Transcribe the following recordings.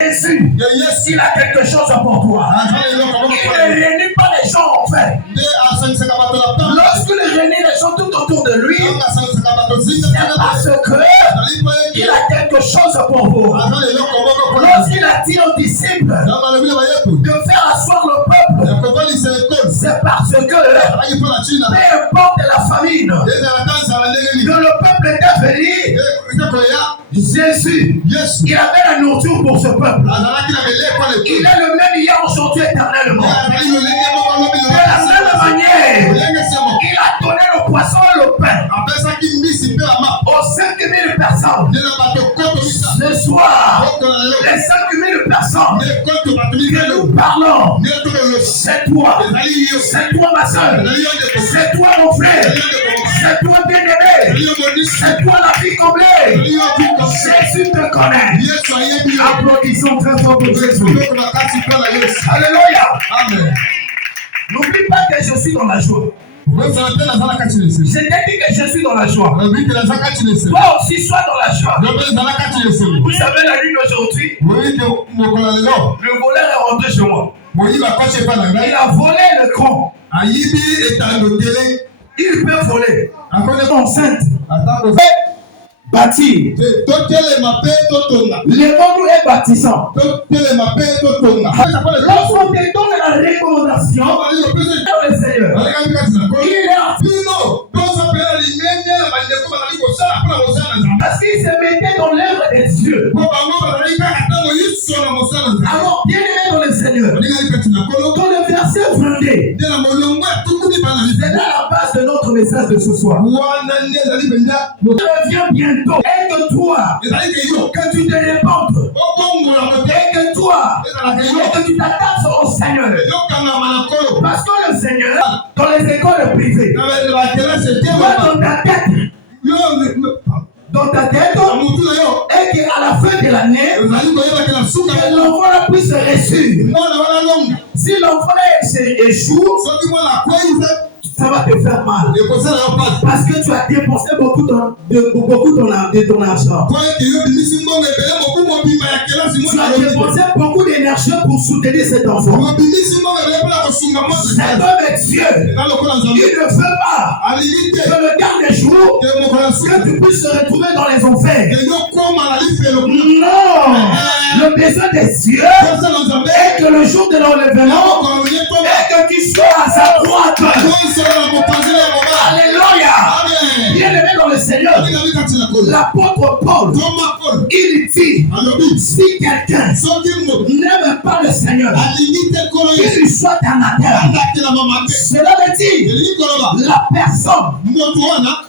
Jésus, il a quelque chose pour toi. Il ne réunit pas les gens en fait. Lorsqu'il réunit les gens tout autour de lui, c'est parce qu'il a quelque chose pour vous. Lorsqu'il a dit aux disciples de faire asseoir le peuple, c'est parce que peu importe la famine que le peuple était venu, Jésus, il avait la nourriture pour ce peuple. Il est le même hier, aujourd'hui, éternellement. De la même manière, il a donné le poisson et le pain aux 5000 personnes. Ce soir, les 5000 personnes que nous parlons, c'est toi. C'est toi, ma soeur. C'est toi, mon frère. C'est toi, bien-aimé. C'est toi, la fille comblée. Jésus te connaît. Applaudissons très fort pour Jésus. Alléluia. Amen. N'oublie pas que je suis dans la joie. Je t'ai dit que je suis dans la joie. Toi aussi, sois dans la joie. Vous savez, la nuit d'aujourd'hui, le voleur est rentré chez moi. Il a volé le cran. Il peut voler. Enceinte. Bâtir. Le monde est bâtissant. Lorsqu'on te donne la recommandation, le Seigneur, il est parce qu'il se mettait dans l'œuvre des cieux. Alors, bien aimé dans le Seigneur, dans le verset 22, c'est là la base de notre message de ce soir. Je reviens bientôt. Et que toi, que tu te répandes, et que toi, et que tu t'attaches au Seigneur. Parce que le Seigneur, dans les écoles privées, toi dans ta tête, et qu'à la fin de l'année, que l'enfant puisse réussir. Si l'enfant échoue, ça va te faire mal. Parce que tu as dépensé beaucoup de ton argent. Tu as dépensé beaucoup d'énergie pour soutenir cet enfant. Cet homme est Dieu. Il ne veut pas que le dernier jour, que tu puisses te retrouver dans les enfers. Non. Le besoin des cieux est que le jour de l'enlèvement, et que tu sois à sa droite. Alléluia. Bien aimé dans le Seigneur, l'apôtre Paul, il dit, si quelqu'un n'aime pas le Seigneur, qu'il lui soit amateur. Cela veut dire la personne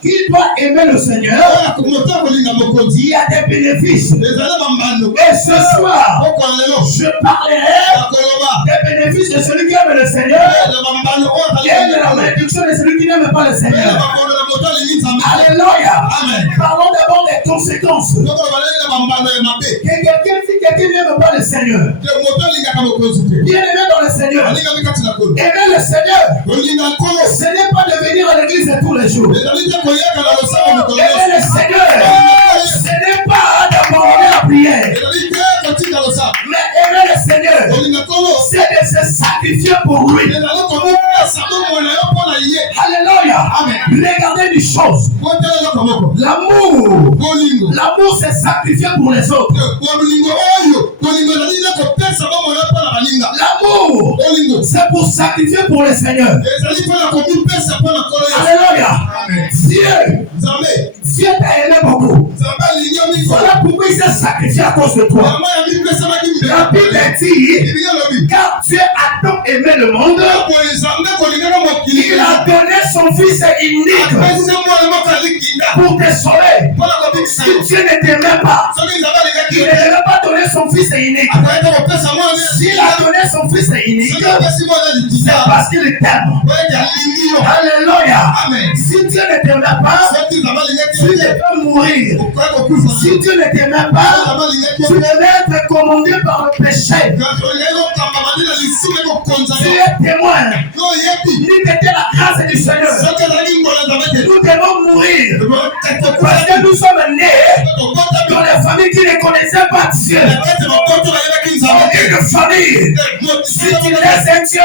qui doit aimer le Seigneur, il y a des bénéfices. Et ce soir, je parlerai des bénéfices de celui qui aime le Seigneur et de la réduction de celui qui n'aime pas le Seigneur. Alléluia. Parlons d'abord des conséquences. Si quelqu'un n'aime pas le Seigneur, bien aimé dans le Seigneur, aimer le Seigneur, ce n'est pas de venir à l'église tous les jours. Aimer le Seigneur, ce n'est pas d'abandonner la prière. Mais aimer le Seigneur, c'est de se sacrifier pour lui. Alléluia. Regardez une chose. L'amour. L'amour, c'est sacrifier pour les autres. L'amour, c'est pour sacrifier pour le Seigneur. Alléluia. Dieu t'a aimé beaucoup. Voilà pourquoi il s'est sacrifié à cause de toi. La Bible dit, car Dieu a tant aimé le monde, il a donné son Fils unique pour te sauver. Si Dieu ne t'aimait pas, il ne devait pas donner son Fils unique. S'il a donné son Fils unique, c'est parce qu'il t'aime. Alléluia. Si Dieu ne t'aimait pas, tu devais mourir. Si Dieu ne t'aimait pas, tu devais être commandé par le péché. Tu es témoin. Ni de la grâce du Seigneur. Nous devons mourir. Parce que nous sommes nés dans les familles qui ne connaissaient pas Dieu. Aucune famille. Si tu laisses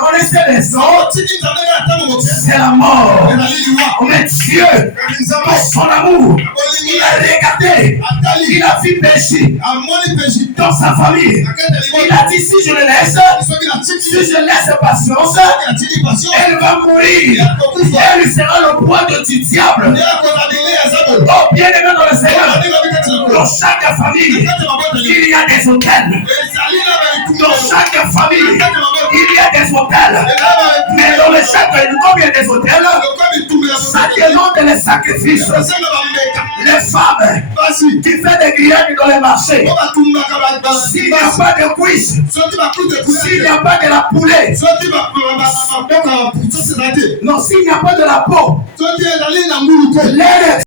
on est céleste. C'est la mort. Mais Dieu, par son amour, il a regardé. Il a vu péché dans sa famille. Il a dit si je le laisse, si je laisse patience, elle va mourir. Elle sera le poids du diable. Oh, bien aimé dans le Seigneur, dans chaque famille, il y a des hôtels. Dans chaque famille, il y a des hôtels. Mais dans le château, combien des hôtels? Ça demande les sacrifices. Les femmes qui font des grillades dans les marchés. S'il n'y a pas de cuisse, s'il n'y a pas de la poulet, non, s'il n'y a pas de la peau,